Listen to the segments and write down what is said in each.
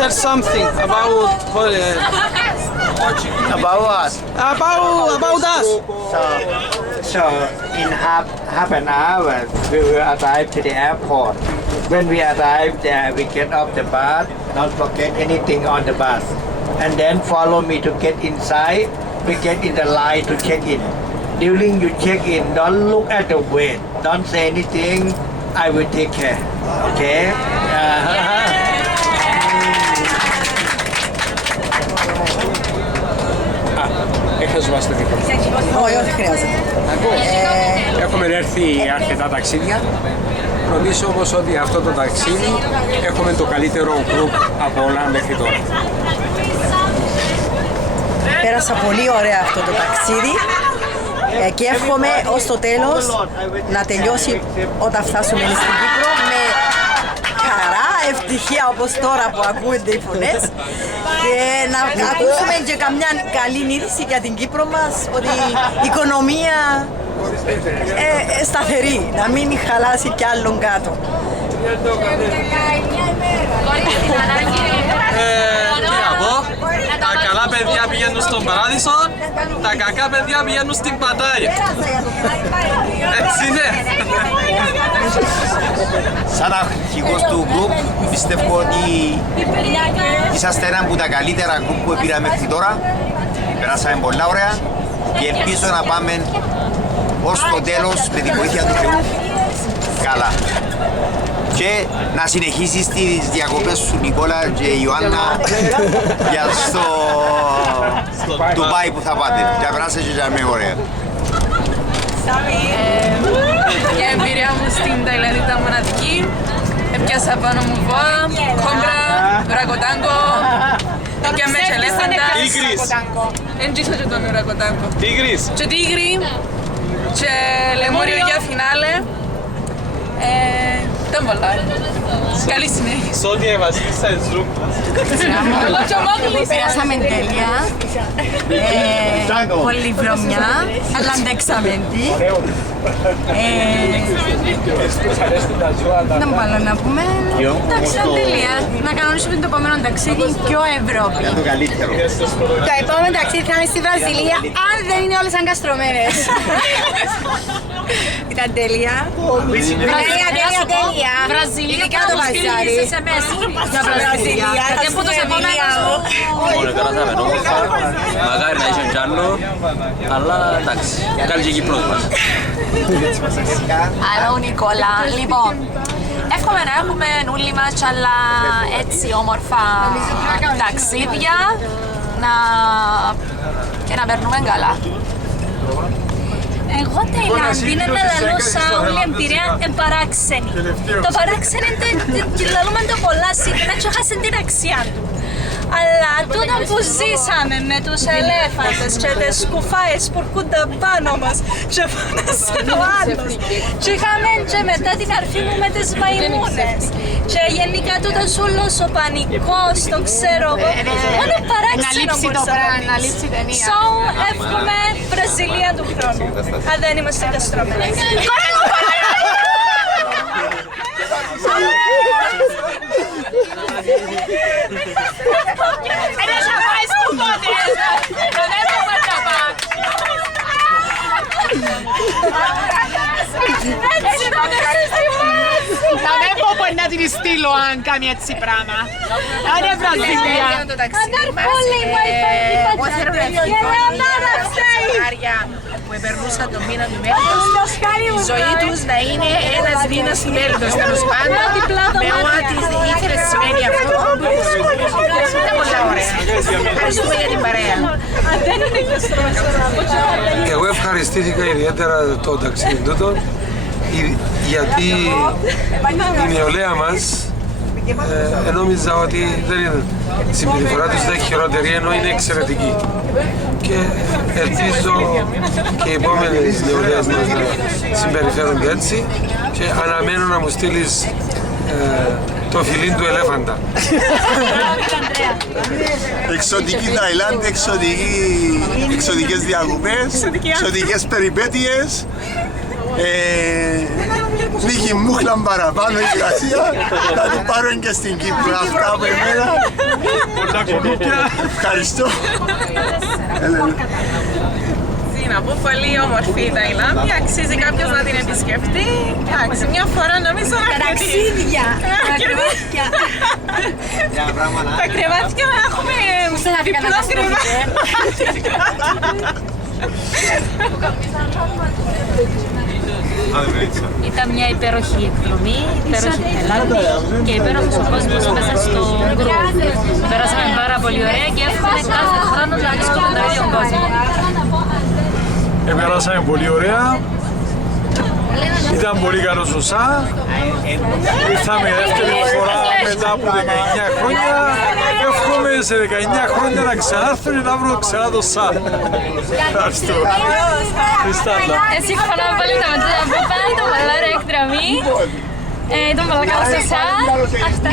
tell something about About what? about us. So in half an hour, we will arrive to the airport. When we arrive there, we get off the bus. Don't forget anything on the bus, and then follow me to get inside. We get in the line to check in. During you check in, don't look at the wait. Don't say anything. I will take care. Okay? Έχασες το μικρό. Όχι, όχι χρειάζεται. Έχουμε έρθει αρκετά ταξίδια. Νομίζω όμως ότι αυτό το ταξίδι έχουμε το καλύτερο group από όλα μέχρι τώρα. Πέρασα πολύ ωραία αυτό το ταξίδι και εύχομαι ως το τέλος να τελειώσει όταν φτάσουμε στην Κύπρο με χαρά, ευτυχία όπως τώρα που ακούγονται οι φωνές και να ακούσουμε και καμιά καλή είδηση για την Κύπρο μας ότι η οικονομία σταθερή, να μην χαλάσει κι άλλον κάτω. Τι να πω, τα καλά παιδιά πηγαίνουν στον Παράδεισο, τα κακά παιδιά πηγαίνουν στην Πατάγια. Έτσι είναι. Σαν αρχηγός του group πιστεύω ότι είσαστε ένα από τα καλύτερα group που πήραμε μέχρι τώρα. Περάσαμε πολλά ωραία και ελπίζω να πάμε ως το τέλος με τη βοήθεια του Θεού καλά. Και να συνεχίσεις τις διακοπές σου Νικόλα και Ιωάννα για στο Ντουμπάι που θα πάτε. Για περάσετε και για με ωραία. Η εμπειρία μου στην Ταϊλάνδη ήταν μοναδική. Έπιασα πάνω μου βόα, κόμπρα, ουρακοτάγκο, έπιαμε και ελέφαντα. Εν τζίσα και τον ουρακοτάγκο. Τίγρης. Και τίγρη, και λεμούριο για φινάλε. Ήταν πολλά. Καλή συνέχεια. Σόντια η βασίλισσα της Ζούμπλας. Περάσαμε τέλεια, πολύ βρωμιά, αλλά αντέξαμε τη. Δεν μπορώ να πούμε, εντάξει ήταν τέλεια, να κανονίσουμε το επόμενο ταξίδι πιο Ευρώπη. Το επόμενο ταξίδι θα είναι στη Βραζιλία, αν δεν είναι όλες αγκαστρωμένες. Ήταν τέλεια. Τέλεια. Βραζιλία, Ειδικά το Βασάρι. για Βραζιλία, γιατί από το επόμενο Μόνο περάσαμε όμορφα, μακάρι να είσαι κι άλλο, αλλά εντάξει, καλή και Κύπρος μας. Άλλο Νικόλα. Λοιπόν, εύχομαι να έχουμε όλοι μας άλλα έτσι όμορφα ταξίδια και να περνούμε καλά. Εγώ Ταϊλάνδη είναι να λαλούσα όλη η εμπειρία παράξενη. Το παράξενο είναι λαλούμε το πολλά συχνά και έχασε την αξία του. Αλλά τούτο που ζήσαμε με τους ελέφαντες και τις κουφάες που έρχονταν πάνω μας και φώνασαν ο άλλος και είχαμε και μετά την αρφή μου με τις μαϊμούνες και γενικά τούτος όλος ο πανικός, το ξέρω εγώ, μόνο παράξενο μπορούσα να πεις. So, εύχομαι Βραζιλία του χρόνου, αν δεν είμαστε καστρωμένες. Θα με πω μπορεί να την στείλω αν κάνει έτσι πράγμα. Αν είναι Βραζιλία. Εγώ θέλω να ευχηθώ που περνούσαν τον μήνα του μέλητος, η ζωή τους να είναι ένας μήνας του μέλητος, τέλος πάντων, με ό,τι ήθελε σημαίνει αυτό. Ήταν πολλά ωραία. Ευχαριστούμε για την παρέα. Εγώ ευχαριστήθηκα ιδιαίτερα το ταξίδι τούτο, γιατί η νεολαία μας νόμιζα ότι δεν είναι. Η συμπεριφορά τους δεν έχει χειρότερη, ενώ είναι εξαιρετική. Και ελπίζω και οι επόμενες νεολαίες μας να συμπεριφέρονται έτσι και αναμένω να μου στείλεις το φιλί του ελέφαντα. Εξωτική Ταϊλάνδη, εξωτικές διακοπές, εξωτικές περιπέτειες. Νίκη μούχλαν παραπάνω η Ασία, θα την πάρω και στην Κύπρο. Αυτά από εμένα. Ευχαριστώ. Να πω πολύ όμορφη η Ταϊλάνδη, αξίζει κάποιος να την επισκεφτεί. Εντάξει, μια φορά νομίζω να Ταξίδια. τα κρεβάτια έχουμε διπλό κρεβάτι. Ήταν μια υπέροχη εκδρομή, υπέροχη Ταϊλάνδη και υπέροχος ο κόσμος μέσα στο γκρουπ. Περάσαμε πάρα πολύ ωραία και εύχομαι κάθε χρόνο να βρίσκουμε τον ίδιο κόσμο. Περάσαμε πολύ ωραία. Ήταν πολύ καλός ο ΣΑ. Ήρθαμε δεύτερη φορά μετά από 19 χρόνια. Εύχομαι σε 19 χρόνια να ξανάρθω και να βρω ξανά το ΣΑ. Ευχαριστώ. Χριστάλλα. Σύμφωνα πάλι τα μετά από πάνω, πολλά ωραία εκδρομή. Ήταν πολλά καλά σε εσάς. Αυτά.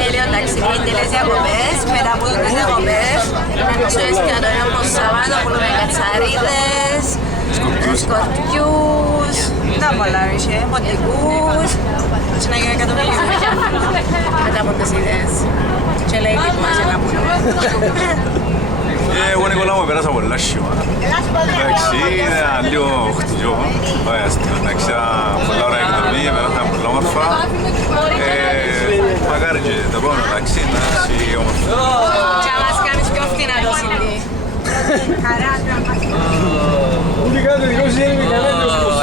Τέλειο ταξίδι, τέλειες διακοπές. Μετά από τις διακοπές στο εστιατόριο από Σαββάτο που λέμε κατσαρίδες, σκορπιούς, τα πολλά είχε, μοντικούς. Έτσι να γίνει εκατομμύριο. Μετά από τις ιδέες. Και λέει τι μας ένα πουλό. Εγώ Νικόλα μου πέρασα πολλά σιώμα. Εντάξει, ήταν λίγο χτυκιό. Εντάξει, ήταν πολλά ωραία εκδρομή, πέρασαν πολλά όμορφα. Μακάρι και το επόμενο ταξίδι να έχει όμορφα. Και να μας κάνεις πιο φτηνά το CD.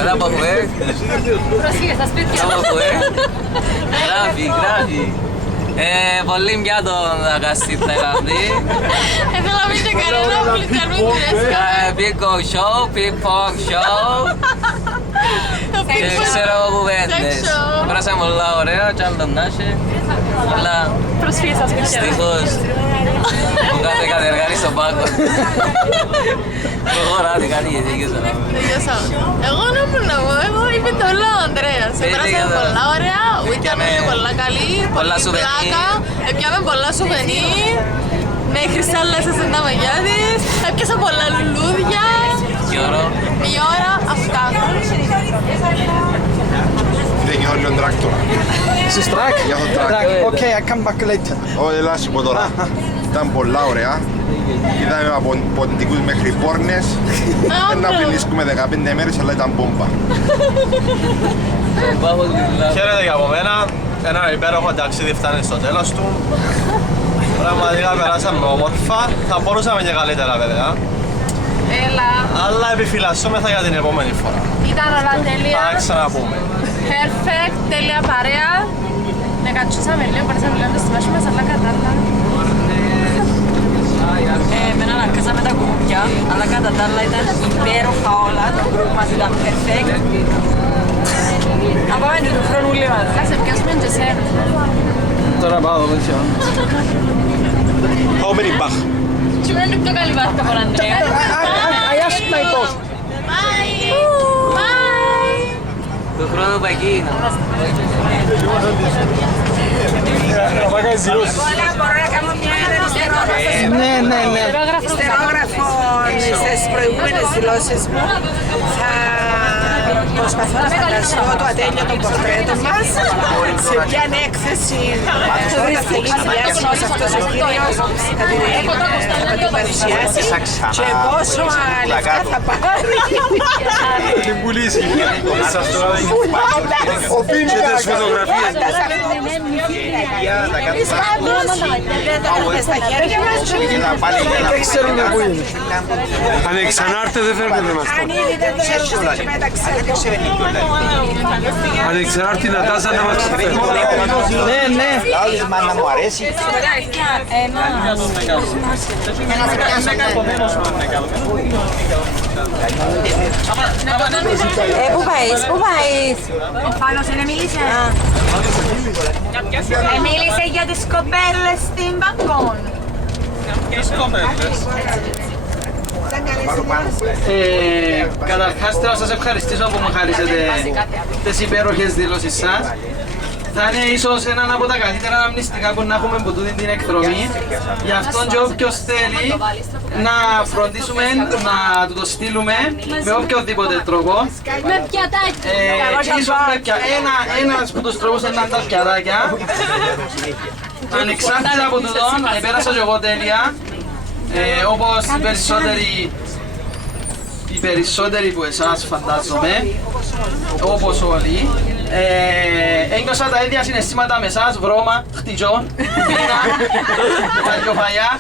Έλα από εδώ, Προσφύγε στα σπίτια. έλα από εδώ. Γράφει. Πολύ πιάτο να κάνεις στην Ταϊλάνδη. Θέλω να μην και κανένα πληθαρμί Πίκο show, ping-pong show. Και ξέρω κουβέντες. Πέρασαμε πολλά ωραία, κι άλλο να έχει. Πολλά Προσφύγε στα σπίτια. στίχους που κάθε κατεργάρι στον πάγκο. Προχωράτε κάτι γιατί και σαν Εγώ να πω να πω, εγώ είμαι το λέω Ανδρέας. Πέρασαμε πολλά ωραία, ήταν πολλά καλή, πολλά πλάκα. Επιάμε πολλά σουβενίρ, με χρυσάλλασες στην τα μαγιά της, έπιασα πολλά λουλούδια. η ώρα, αυτά. Δεν είναι όλοι ο τράκτορα. Εσείς τρακ? Για το τρακ. Οκ, I come back later. Όχι, έλα σου πω τώρα. Ήταν πολλά ωραία. Είδαμε από ποντικούς μέχρι πόρνες. Να πληνίσκουμε 15 μέρες, αλλά ήταν μπόμπα. Χαίρετε και από μένα. Ένα υπέροχο ταξίδι φτάνει στο τέλος του. Πραγματικά περάσαμε όμορφα. Θα μπορούσαμε και καλύτερα βέβαια. Έλα. Αλλά επιφυλασσόμεθα για την επόμενη φορά. Ήταν όλα τέλεια. Θα ξαναπούμε. Perfect, τέλεια παρέα. Με κατσούσαμε λίγο, μπορέσαμε λίγο να στο μάσο μας, αλλά κατάλληλα. Εμένα αναρκάσαμε τα κουμπιά, αλλά κατά τα άλλα ήταν υπέροχα όλα. Το γκρουπ μας ήταν perfect. Να πάμε και του χρόνου λίγο. Θα σε πιάσουμε και εσένα. Τώρα πάω εδώ πίσω. How many bach? Τι είναι πιο καλή βάρκα από τον Ανδρέα. I asked my boss. του χρόνου που εκεί είναι. Μπορώ να κάνω μια ερώτηση. Ναι. Ιστερόγραφο στις προηγούμενες δηλώσεις μου. Θα προσπαθώ να φανταστώ το ατέλειωτο πορτρέτο μας. Σε ποια έκθεση θα θέλει να διάσουμε αυτός ο κύριος θα την παρουσιάσει και πόσο λεφτά θα πάρει. Θα την πουλήσει. Ο Πίνκας. Στα χέρια μας Δεν ξέρουμε πού είναι. Ανεξανάρτε δεν φέρνετε μας. αν ήδη δεν το έρχονται και μεταξύ Ανεξανάρτη Νατάσα να μας φέρνει. Ναι. Λάουδες μάνα μου αρέσει. Πού πάεις? Ο Φάνος είναι μίλησε. Μίλησε για τις κοπέλες στην Μπαγκόν. Ποιες κοπέλες? Καταρχάς θέλω να σας ευχαριστήσω που μου χαρίσετε τις υπέροχες δηλώσεις σας. Θα είναι ίσως έναν από τα καλύτερα αναμνηστικά που να έχουμε από τούτη την εκδρομή. Γι' αυτό και όποιος θέλει να φροντίσουμε να του το στείλουμε με οποιοδήποτε τρόπο. Με πιατάκι. Ίσως με ένας από τους τρόπους είναι τα πιατάκια. Ανεξάρτητα από τούτον, πέρασα και εγώ τέλεια. Όπως οι περισσότεροι που εσάς φαντάζομαι, όπως όλοι. Ένιωσα τα ίδια συναισθήματα με εσάς, βρώμα, χτυκιό, πίνα, παλιοφαγιά.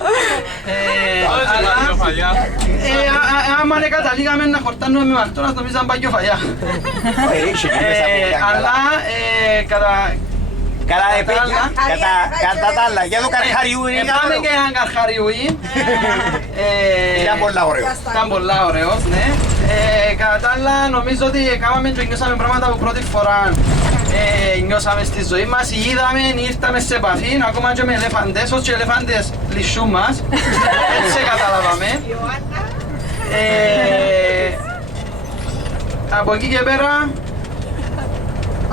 Άμα δεν καταλήγαμε να χορτάνουμε με μαρτώνας, νομίζαν παλιοφαγιά. Αλλά κατά τα άλλα, για το καρχαριού είναι πάμε και έναν καρχαριούι. Ήταν πολλά ωραίος. Ήταν πολλά ωραίος, ναι. Κατά τα άλλα νομίζω ότι έκαναμε και νιώσαμε πράγματα που πρώτη φορά νιώσαμε στη ζωή μας, είδαμε, ήρθαμε σε επαφή, ακόμα και με ελεφαντές, όσοι οι ελεφάντες λυσσούν μας, έτσι καταλάβαμε. Από εκεί και πέρα,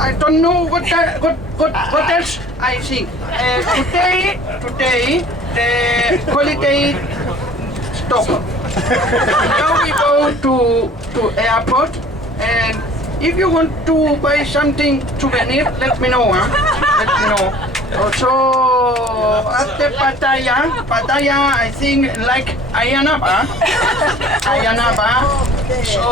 I don't know what else I think. Today the holiday stop. Now we go to airport, and if you want to buy something souvenir, let me know. Let me know. Also at the Pattaya, I think like Ayia Napa. So.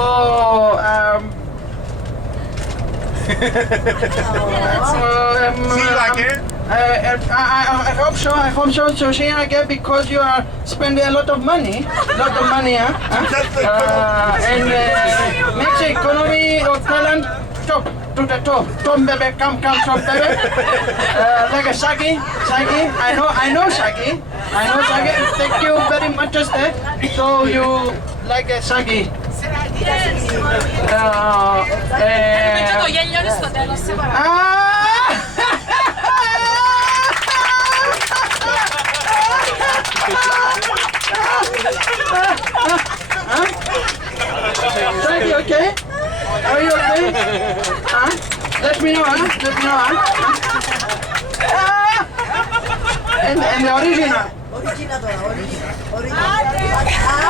I hope so. So see you again because you are spending a lot of money, and makes the economy of Thailand top to the top. Tom baby, come, top baby. Like a Saki. I know Saki. Thank you very much, so you like a Saki. Το γέλιο είναι στο τέλος. Are you okay? Are you okay? Let me know. And the original.